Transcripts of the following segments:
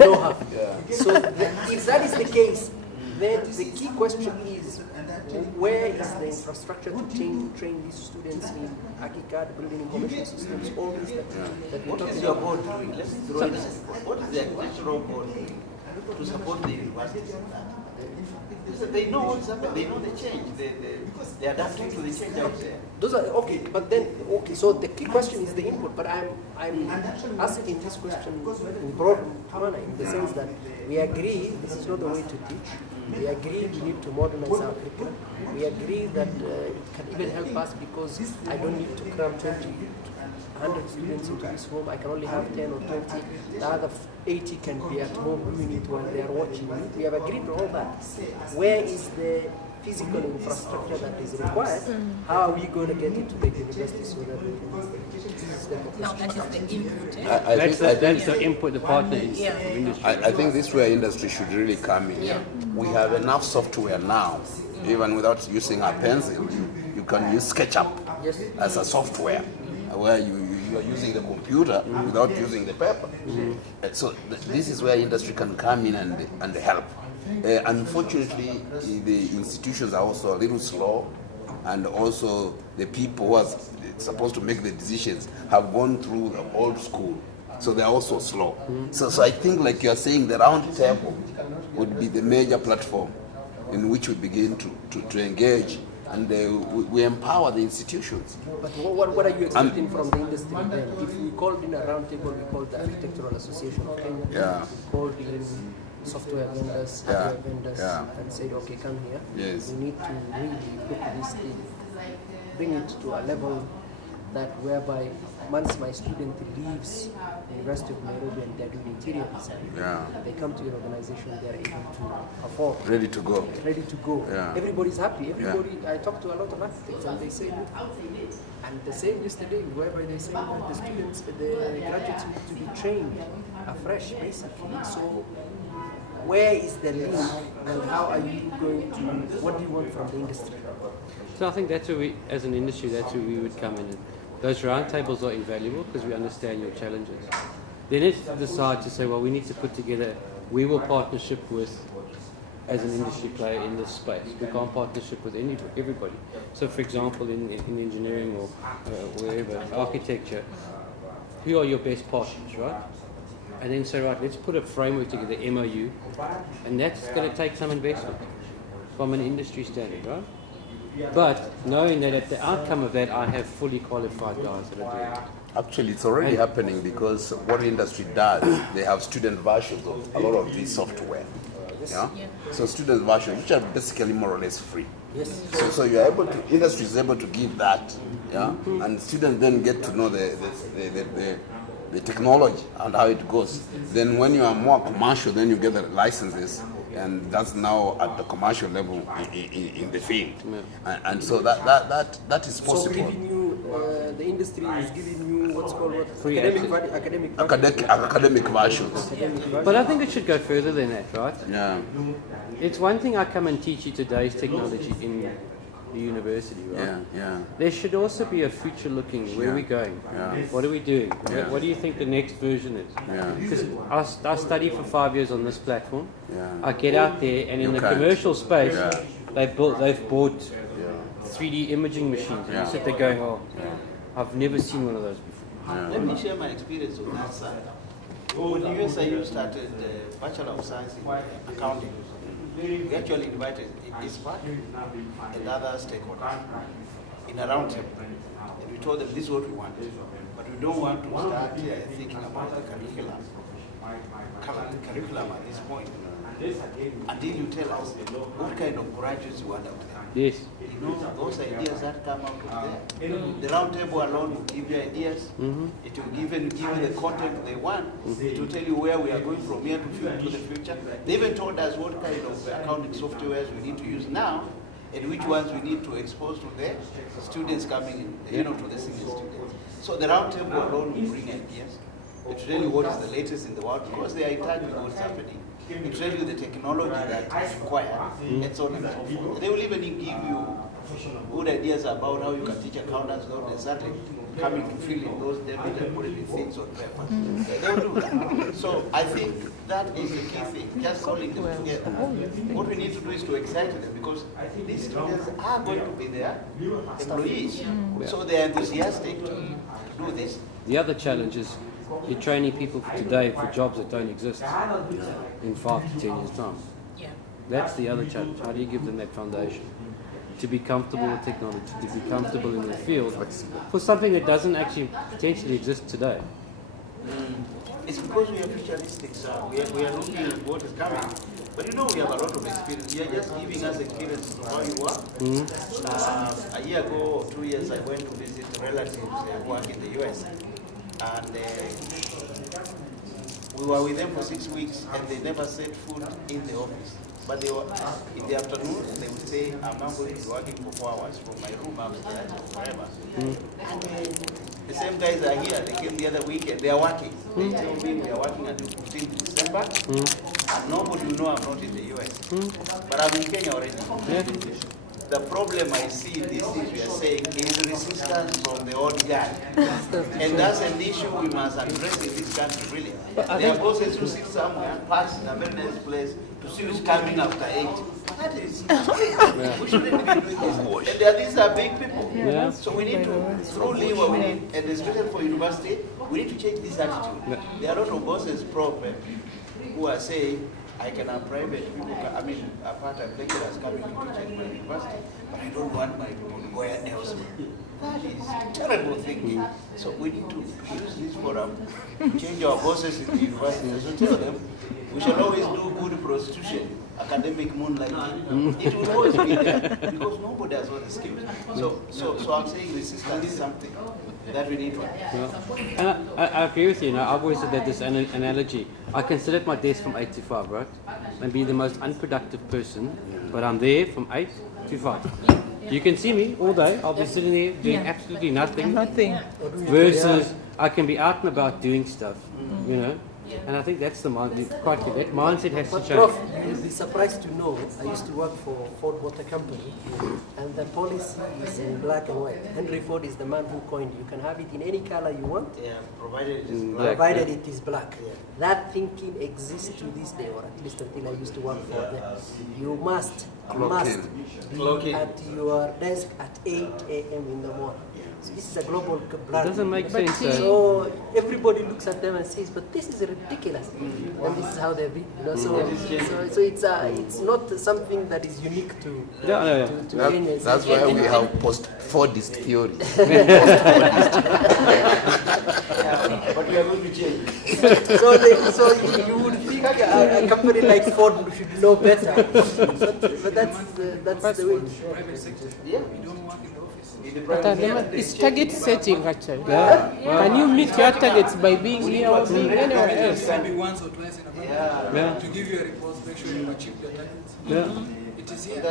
know-how. So if that is the case, then the key question is, where is the infrastructure to train these students in ArchiCAD, building information systems, all these that we're What talking is your about? board doing? Let's throw in what is the architectural board doing to support the universities in that? They know what's happening, they know the change, they're adapting to the change out there. Those are okay, but then so the key question is the input. But I'm asking this question in broad manner, in the sense that we agree this is not the way to teach. We agree we need to modernize our curriculum. We agree that it can even help us because I don't need to cram 100 students into this room. I can only have 10 or 20. The other 80 can be at home doing it while they are watching me. We have agreed on all that. Where is the physical infrastructure that is required? How are we going to get it to the university so that we can No, that is the input. That's the input the partner is from industry. I think this is where industry should really come in. We have enough software now, even without using a pencil. You can use SketchUp as a software, where you are using the computer without using the paper. So this is where industry can come in and help. Unfortunately, the institutions are also a little slow, and also the people who are supposed to make the decisions have gone through the old school, so they're also slow. So I think, like you're saying, the round table would be the major platform in which we begin to engage, and we empower the institutions. But what are you expecting from the industry then? If we called in a roundtable, we called the Architectural Association of Kenya, we called in software vendors, hardware vendors, and said, okay, come here. Yes. We need to really put this thing, bring it to a level that whereby once my student leaves the University of Nairobi and they're doing interior design, they come to your organization, they're able to afford. Ready to go. Ready to go. Yeah. Everybody's happy. I talk to a lot of architects and they say, look, and the same yesterday, whereby they say that the students, the graduates need to be trained afresh, basically. So where is the link and how are you going to, what do you want from the industry? So I think that's where we, as an industry, that's where we would come in. Those roundtables are invaluable because we understand your challenges. Then it's to decide to say, well, we need to put together, we will partnership with, as an industry player in this space. We can't partnership with everybody. So for example, in engineering or wherever, architecture, who are your best partners, right? And then say, right, let's put a framework together, MOU, and that's going to take some investment from an industry standard, right? But knowing that at the outcome of that, I have fully qualified guys that are doing it. Actually, it's already happening because what the industry does, they have student versions of a lot of this software. So student versions, which are basically more or less free. So you're able to, industry is able to give that, and students then get to know the technology and how it goes. Then when you are more commercial, then you get the licenses, and that's now at the commercial level in the field. And so that is possible. So giving you, the industry is giving you what's called what? Free academic versions. But I think it should go further than that, right? Yeah. It's one thing I come and teach you today's technology in the university, right? There should also be a future looking, where are we going? What are we doing? What do you think the next version is? Because I study for 5 years on this platform. I get out there and in the commercial space, they've bought 3D imaging machines, and you sit there going, oh, I've never seen one of those before. Let me share my experience on that side. When USIU started Bachelor of Science in Accounting, we actually invited ISPAC and other stakeholders in a round table. And we told them this is what we want, but we don't want to start thinking about the curriculum at this point until you tell us what kind of graduates you want out there. Yes. You know, those ideas that come out of there. The round table alone will give you ideas. It will give you the content they want. It will tell you where we are going from here to the future. They even told us what kind of accounting softwares we need to use now and which ones we need to expose to the students coming in, to the senior students. So the round table alone will bring ideas. It will tell you what is the latest in the world because they are in touch with what's happening. It will tell you the technology that is required and so on and so forth. They will even give you good ideas about how you can teach accountants without necessarily coming to fill in those debit and putting the things on paper. They don't do that. So I think that is the key thing, just calling them together. What we need to do is to excite them, because these students are going to be their employees. So they are enthusiastic to do this. The other challenge is you're training people for today for jobs that don't exist in 5 to 10 years' time. That's the other challenge. How do you give them that foundation to be comfortable with technology, to be comfortable in the field for something that doesn't actually potentially exist today? It's because we are futuristic, sir. We are looking at what is coming. But you know, we have a lot of experience. You are just giving us experience of how you work. A year ago or 2 years, I went to visit relatives who work in the US. And we were with them for 6 weeks, and they never set foot in the office. But they were, in the afternoon, they would say, I'm now going to be working for 4 hours from my room upstairs or wherever. And the same guys are here. They came the other weekend. They are working. They tell me we are working until 15th December. And nobody will know I'm not in the US. But I'm in Kenya already. The problem I see in this is we are saying is resistance from the old guy. And that's an issue we must address in this country, really. There are bosses who sit somewhere, pass in a very nice place, to see who's coming after 8. That is, we shouldn't be doing this. And these are big people. So we need to, through LIWA, we need, and especially for university, we need to change this attitude. There are a lot of bosses, who are saying, I can have private people, I mean, a part-time lecturers coming to teach at my university, but I don't want my people to go elsewhere. That is terrible thinking. So we need to use this forum to change our bosses in the university. So tell them, we shall always do good prostitution, academic moonlighting. It will always be there, because nobody has all the skills. So I'm saying resistance is something that we need to And I agree with you. I've always said that this analogy. I can sit at my desk from 8 to 5, right? And be the most unproductive person, but I'm there from 8 to 5. You can see me all day. I'll be sitting there doing absolutely nothing. Versus I can be out and about doing stuff, you know. And I think that's the mindset. That mindset has to change. Prof, you'll be surprised to know, I used to work for Ford Motor Company, and the policy is in black and white. Henry Ford is the man who coined it. You can have it in any color you want, provided it is black. Provided it is black. That thinking exists to this day, or at least until I used to work for them. You must be at your desk at 8 a.m. in the morning. So this is a global brand. It doesn't make sense. So everybody looks at them and says, "But this is ridiculous," and this is how they're being. You know, so it's not something that is unique to Kenya. That's why we have post-Fordist theory. But we are going to change. So you would think a company like Ford should know better, but that's the way. It's target setting, actually. Can you meet your targets by being here or being anywhere else? Maybe once or twice in a month to give you a report, make sure you achieve your targets. It is here. It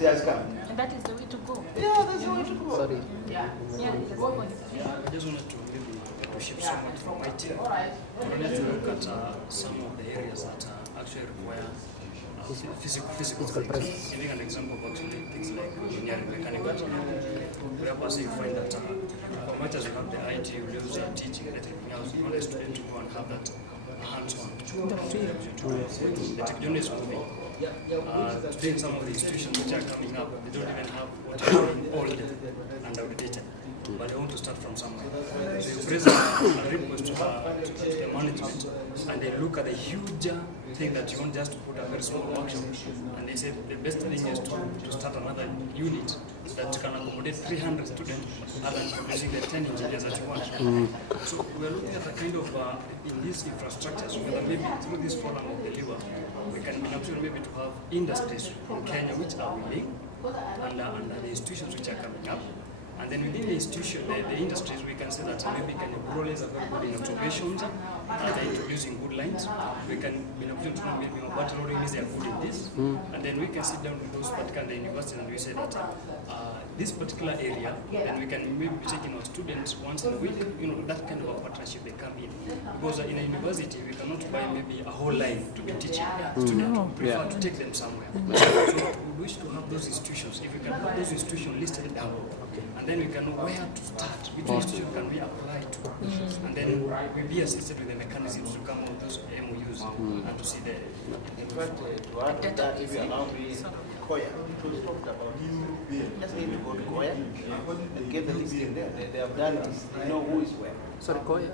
has come. And that is the way to go. Yeah, that's the way to go. Sorry. Yeah, that's the point. I just wanted to maybe shift somewhat from my team. I wanted to look at some of the areas that actually require physical presence. Giving an example of actually things like engineering, mechanical engineering, where you find that for much as you have the IT, you lose teaching and everything else, you want a student to go and have that hands-on. The technology is moving. Today, some of the institutions which are coming up, they don't even have what is old and outdated. But they want to start from somewhere. So you present a request to the management, and they look at the huge thing that you want just to put a very small workshop. And they say the best thing is to start another unit that can accommodate 300 students rather than producing the 10 engineers that you want. So we're looking at the kind of, in these infrastructures, whether maybe through this forum of the LIWA, we can be option maybe to have industries from Kenya which are willing, and the institutions which are coming up. And then within the institution, the industries, we can say that maybe can grow less available in observations, they're introducing good lines. We can be able to know maybe what rolling is they are good in this. And then we can sit down with those particular universities and we say that this particular area, then we can maybe be taking our students once in a week, you know, that kind of a partnership they come in. Because in a university, we cannot buy maybe a whole line to be teaching students. We prefer to take them somewhere. So we wish to have those institutions. If we can have those institutions listed down, And then we can know where to start, which institute can we apply to. And then we'll be assisted with the mechanisms to come out with those MOUs and to see the... In fact, to add to that, if you allow me, Koya, it was talked about. Just need to go to Koya and get the list in there. They have done this. They know who is where. Sorry, Koya.